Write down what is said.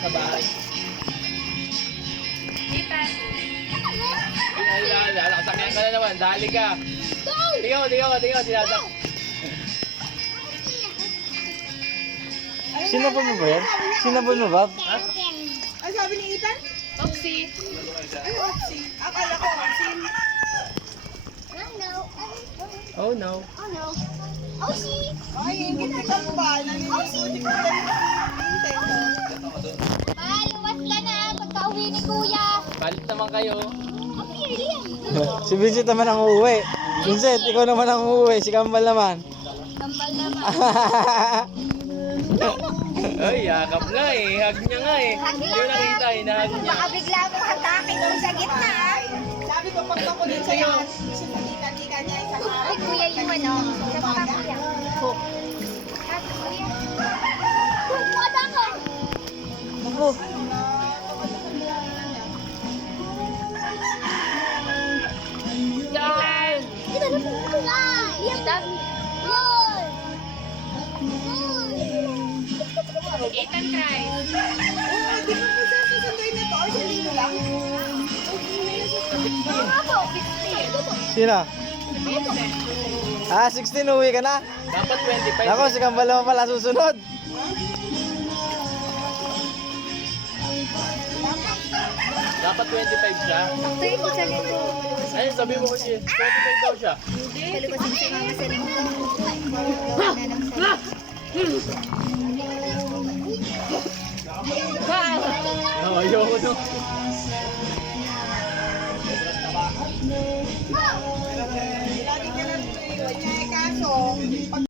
sa bahay. Itan. Nakasakyan ka na naman. Dali ka. Tigaw. Tinatak. Sinabon mo ba yan? Sinabon mo ba? Ano sabi ni Ethan? Oxy. Ano Oxy? Akala ko Oxy. Oh no. Ay, hindi ka ba? Naninibuti ko lang yung Nintendo. Luwas ka na pagka-uwi ni Kuya. Balit naman kayo. Si Vincent naman ang uuwi. Vincent, ikaw naman ang uuwi. Si Kambal naman. Kambal naman. Ay, yakap nga eh. Hug niya nga eh. Hindi ko nakita eh. Nahag niya. Baka bigla mong hatakin doon sa gitna. Sabi ko pag makulit sa'yo, sinika niya isang araw. Ay, Kuya yung ano. Sa Kuya. Hook. Kuya. Hook, wala ka. Ako. Itan. Ito na po. Itan. Yun. Itan cry. Oo, di ba po siya susunduin nito? Or sa linggo lang? Mga po, 16. Sino? Vincent. 16, uwi ka na? Dapat 25. Ako, si Kambal naman pala susunod. Dapat 25 siya. Saktuin ko sa linggo. Ay, sabi mo kasi 25 daw siya. Palubasin si Mama sa linggo. Oh, ayoko no. Lagi ka lang tuloy. Kaso, pag